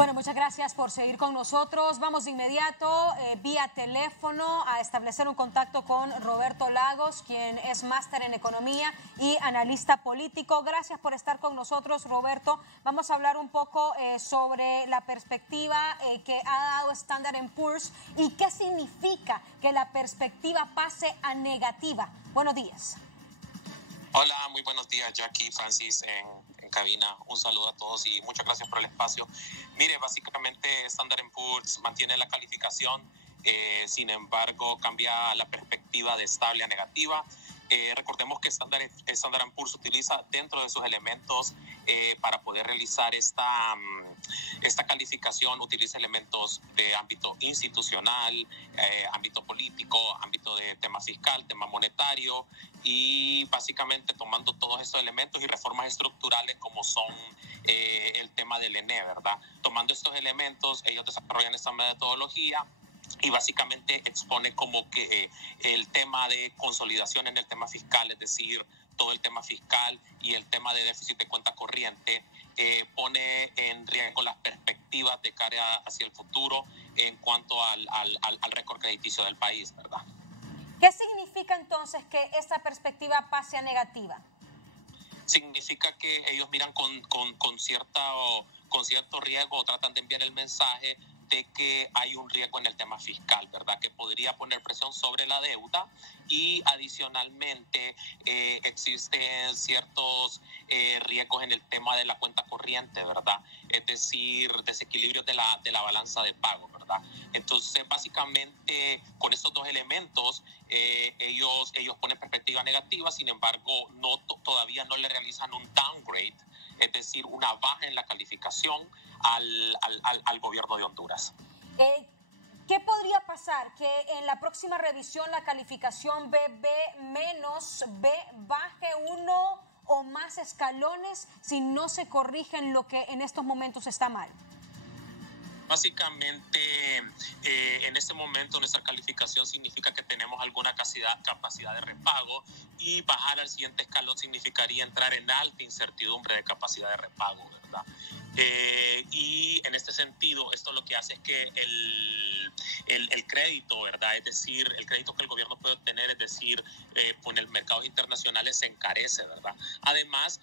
Bueno, muchas gracias por seguir con nosotros. Vamos de inmediato vía teléfono a establecer un contacto con Roberto Lagos, quien es máster en economía y analista político. Gracias por estar con nosotros, Roberto. Vamos a hablar un poco sobre la perspectiva que ha dado Standard & Poor's y qué significa que la perspectiva pase a negativa. Buenos días. Hola, muy buenos días, Jackie, Francis, en cabina. Un saludo a todos y muchas gracias por el espacio. Mire, básicamente Standard & Poor's mantiene la calificación, sin embargo cambia la perspectiva de estable a negativa. Recordemos que Standard & Poor's utiliza dentro de sus elementos para poder realizar esta calificación, utiliza elementos de ámbito institucional, ámbito político, ámbito de tema fiscal, tema monetario, y básicamente tomando todos estos elementos y reformas estructurales como son el tema del ENE, ¿verdad? Tomando estos elementos, ellos desarrollan esta metodología y básicamente expone como que el tema de consolidación en el tema fiscal, es decir, todo el tema fiscal y el tema de déficit de cuenta corriente, pone en riesgo las perspectivas de cara hacia el futuro en cuanto al récord crediticio del país, ¿verdad? ¿Qué significa entonces que esta perspectiva pase a negativa? Significa que ellos miran con cierto riesgo o tratan de enviar el mensaje de que hay un riesgo en el tema fiscal, ¿verdad? Que podría poner presión sobre la deuda y adicionalmente existen ciertos riesgos en el tema de la cuenta corriente, ¿verdad? Es decir, desequilibrios de la balanza de pago, ¿verdad? Entonces, básicamente, con estos dos elementos, ellos ponen perspectiva negativa, sin embargo, todavía no le realizan un downgrade, es decir, una baja en la calificación al gobierno de Honduras. ¿Qué podría pasar? Que en la próxima revisión la calificación BB menos B baje uno o más escalones si no se corrigen lo que en estos momentos está mal. Básicamente, en este momento nuestra calificación significa que tenemos alguna capacidad de repago y bajar al siguiente escalón significaría entrar en alta incertidumbre de capacidad de repago, ¿verdad? Y en este sentido, esto lo que hace es que el crédito, ¿verdad? Es decir, el crédito que el gobierno puede obtener, es decir, con el mercados internacionales se encarece, ¿verdad? Además,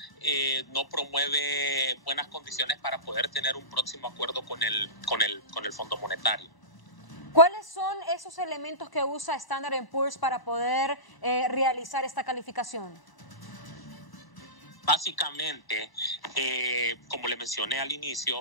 no promueve buenas condiciones para poder tener un próximo acuerdo con el Fondo Monetario. ¿Cuáles son esos elementos que usa Standard & Poor's para poder realizar esta calificación? Básicamente, como le mencioné al inicio,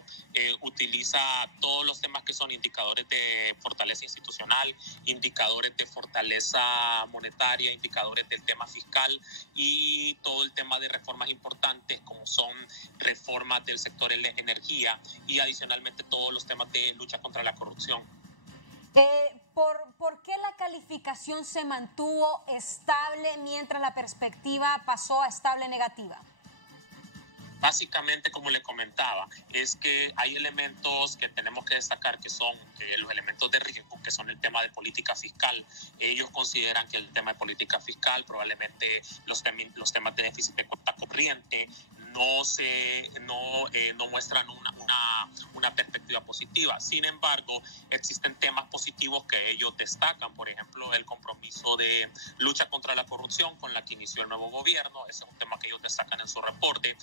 utiliza todos los temas que son indicadores de fortaleza institucional, indicadores de fortaleza monetaria, indicadores del tema fiscal y todo el tema de reformas importantes como son reformas del sector de la energía y adicionalmente todos los temas de lucha contra la corrupción. ¿Por qué la calificación se mantuvo estable mientras la perspectiva pasó a estable negativa? Básicamente, como le comentaba, es que hay elementos que tenemos que destacar que son los elementos de riesgo, que son el tema de política fiscal. Ellos consideran que el tema de política fiscal, probablemente los temas de déficit de cuenta corriente, no muestran una perspectiva positiva. Sin embargo, existen temas positivos que ellos destacan, por ejemplo, el compromiso de lucha contra la corrupción con la que inició el nuevo gobierno. Ese es un tema que ellos destacan en su reporte.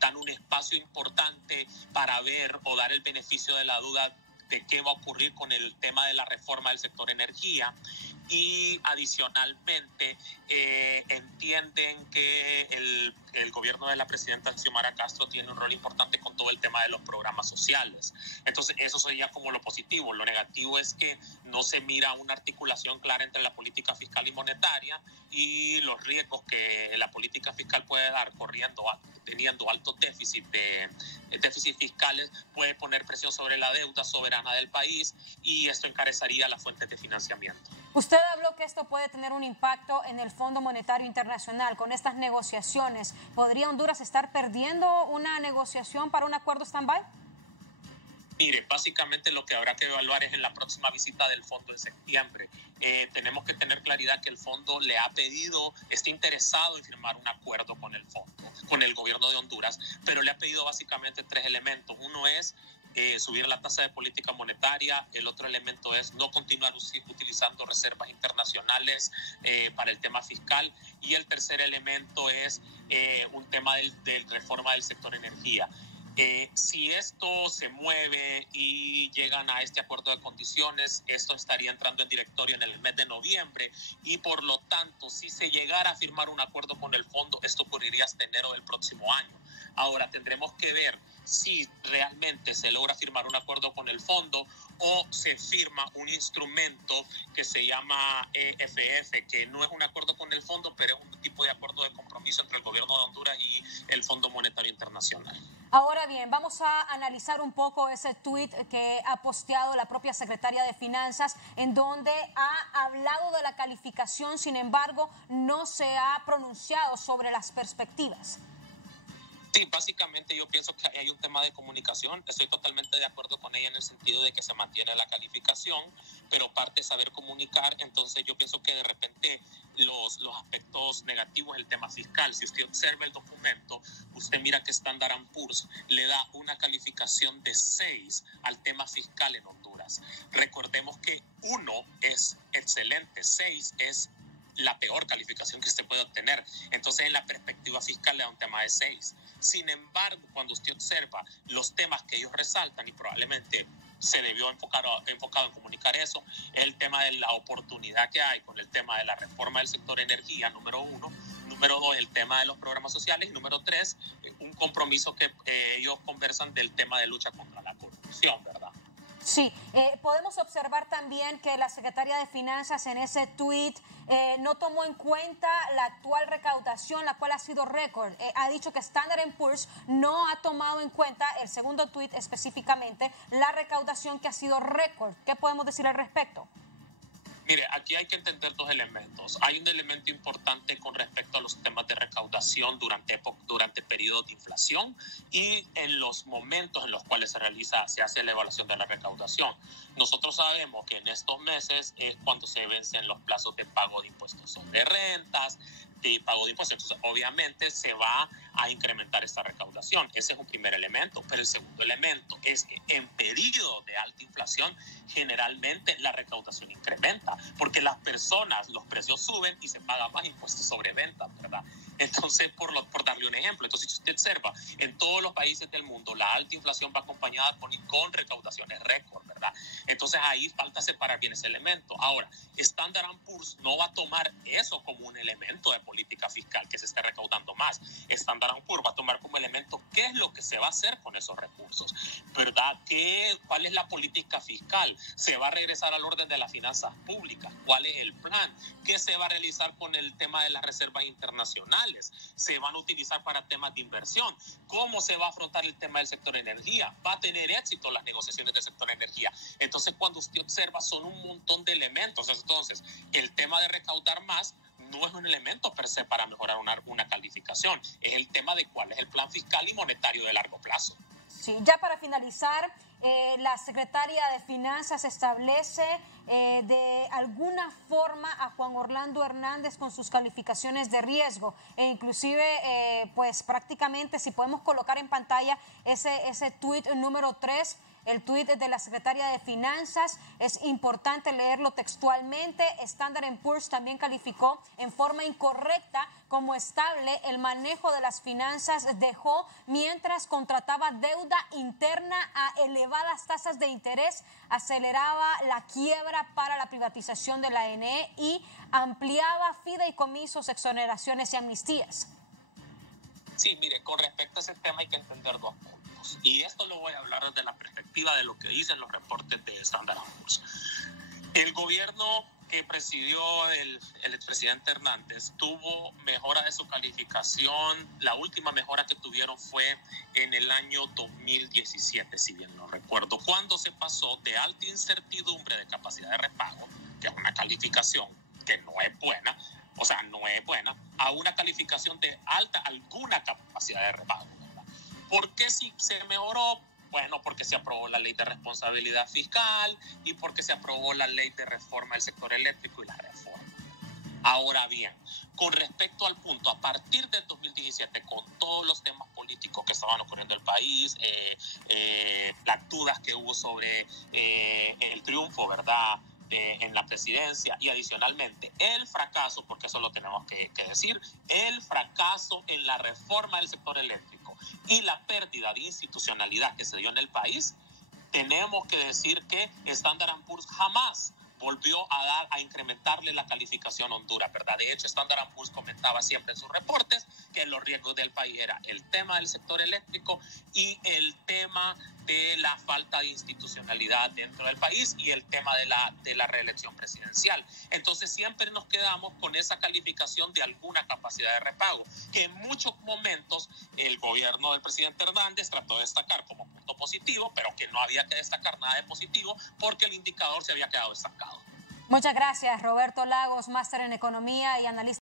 Dan un espacio importante para ver o dar el beneficio de la duda de qué va a ocurrir con el tema de la reforma del sector energía y adicionalmente entienden que el gobierno de la presidenta Xiomara Castro tiene un rol importante con todo el tema de los programas sociales. Entonces eso sería como lo positivo. Lo negativo es que no se mira una articulación clara entre la política fiscal y monetaria y los riesgos que la política fiscal puede dar teniendo altos déficits fiscales puede poner presión sobre la deuda soberana del país y esto encarecería las fuentes de financiamiento. Usted habló que esto puede tener un impacto en el Fondo Monetario Internacional. Con estas negociaciones, ¿podría Honduras estar perdiendo una negociación para un acuerdo stand-by? Mire, básicamente lo que habrá que evaluar es en la próxima visita del fondo en septiembre. Tenemos que tener claridad que el fondo le ha pedido, está interesado en firmar un acuerdo con el fondo, con el gobierno de Honduras, pero le ha pedido básicamente tres elementos. Uno es subir la tasa de política monetaria. El otro elemento es no continuar utilizando reservas internacionales para el tema fiscal. Y el tercer elemento es un tema de reforma del sector energía. Si esto se mueve y llegan a este acuerdo de condiciones, esto estaría entrando en directorio en el mes de noviembre y por lo tanto, si se llegara a firmar un acuerdo con el fondo, esto ocurriría hasta enero del próximo año. Ahora tendremos que ver si realmente se logra firmar un acuerdo con el fondo o se firma un instrumento que se llama EFF, que no es un acuerdo con el fondo, pero es un tipo de acuerdo de compromiso entre el gobierno de Honduras y el Fondo Monetario Internacional. Ahora bien, vamos a analizar un poco ese tuit que ha posteado la propia secretaria de Finanzas, en donde ha hablado de la calificación, sin embargo, no se ha pronunciado sobre las perspectivas. Sí, básicamente yo pienso que hay un tema de comunicación. Estoy totalmente de acuerdo con ella en el sentido de que se mantiene la calificación, pero parte de saber comunicar. Entonces yo pienso que de repente los aspectos negativos del tema fiscal, si usted observa el documento, usted mira que Standard & Poor's le da una calificación de 6 al tema fiscal en Honduras. Recordemos que 1 es excelente, 6 es la peor calificación que usted puede obtener. Entonces, en la perspectiva fiscal le da un tema de 6. Sin embargo, cuando usted observa los temas que ellos resaltan, y probablemente se debió enfocado en comunicar eso, es el tema de la oportunidad que hay con el tema de la reforma del sector energía, número 1. Número 2, el tema de los programas sociales. Y número 3, un compromiso que ellos conversan del tema de lucha contra la corrupción, ¿verdad? Sí, podemos observar también que la secretaria de Finanzas en ese tuit no tomó en cuenta la actual recaudación, la cual ha sido récord. Ha dicho que Standard & Poor's no ha tomado en cuenta, el segundo tuit específicamente, la recaudación que ha sido récord. ¿Qué podemos decir al respecto? Mire, aquí hay que entender dos elementos. Hay un elemento importante con respecto a los temas de recaudación durante periodos de inflación y en los momentos en los cuales se hace la evaluación de la recaudación. Nosotros sabemos que en estos meses es cuando se vencen los plazos de pago de impuestos sobre rentas, de pago de impuestos. Entonces, obviamente se va a incrementar esta recaudación. Ese es un primer elemento. Pero el segundo elemento es que en periodos de alta inflación, generalmente la recaudación incrementa, porque las personas, los precios suben y se paga más impuestos sobre ventas, ¿verdad? Entonces, por darle un ejemplo, entonces si usted observa, en todos los países del mundo, la alta inflación va acompañada con recaudaciones récord, ¿verdad? Entonces, ahí falta separar bien ese elemento. Ahora, Standard & Poor's no va a tomar eso como un elemento de política fiscal, que se esté recaudando más. Standard & Poor's va a tomar como elemento qué es lo que se va a hacer con esos recursos, ¿verdad? ¿Cuál es la política fiscal? ¿Se va a regresar al orden de las finanzas públicas? ¿Cuál es el plan? ¿Qué se va a realizar con el tema de las reservas internacionales? ¿Se van a utilizar para temas de inversión? ¿Cómo se va a afrontar el tema del sector energía? ¿Va a tener éxito las negociaciones del sector energía? Entonces, cuando usted observa, son un montón de elementos. Entonces, el tema de recaudar más no es un elemento per se para mejorar una calificación. Es el tema de cuál es el plan fiscal y monetario de largo plazo. Sí, ya para finalizar, la secretaria de Finanzas establece de alguna forma a Juan Orlando Hernández con sus calificaciones de riesgo e inclusive pues prácticamente si podemos colocar en pantalla ese tuit número 3, el tuit de la secretaria de Finanzas, es importante leerlo textualmente. Standard & Poor's también calificó en forma incorrecta como estable el manejo de las finanzas dejó mientras contrataba deuda interna a elevadas tasas de interés, aceleraba la quiebra para la privatización de la ENE y ampliaba fideicomisos, exoneraciones y amnistías. Sí, mire, con respecto a ese tema hay que entender dos puntos. Y esto lo voy a hablar desde la perspectiva de lo que dicen los reportes de Standard & Poor's. El gobierno que presidió el expresidente Hernández tuvo mejora de su calificación. La última mejora que tuvieron fue en el año 2017, si bien no recuerdo, cuando se pasó de alta incertidumbre de capacidad de repago, que es una calificación que no es buena, a una calificación de alta alguna capacidad de repago, ¿verdad? ¿Por qué sí se mejoró? Bueno, porque se aprobó la ley de responsabilidad fiscal y porque se aprobó la ley de reforma del sector eléctrico y la reforma. Ahora bien, con respecto al punto, a partir del 2017, con todos los temas políticos que estaban ocurriendo en el país, las dudas que hubo sobre el triunfo, ¿verdad?, en la presidencia, y adicionalmente el fracaso, porque eso lo tenemos que decir, el fracaso en la reforma del sector eléctrico y la pérdida de institucionalidad que se dio en el país, tenemos que decir que Standard & Poor's jamás volvió a incrementarle la calificación a Honduras, ¿verdad? De hecho, Standard & Poor's comentaba siempre en sus reportes que los riesgos del país era el tema del sector eléctrico y el tema de la falta de institucionalidad dentro del país y el tema de la reelección presidencial. Entonces siempre nos quedamos con esa calificación de alguna capacidad de repago, que en muchos momentos el gobierno del presidente Hernández trató de destacar como punto positivo, pero que no había que destacar nada de positivo porque el indicador se había quedado estancado. Muchas gracias, Roberto Lagos, máster en Economía y analista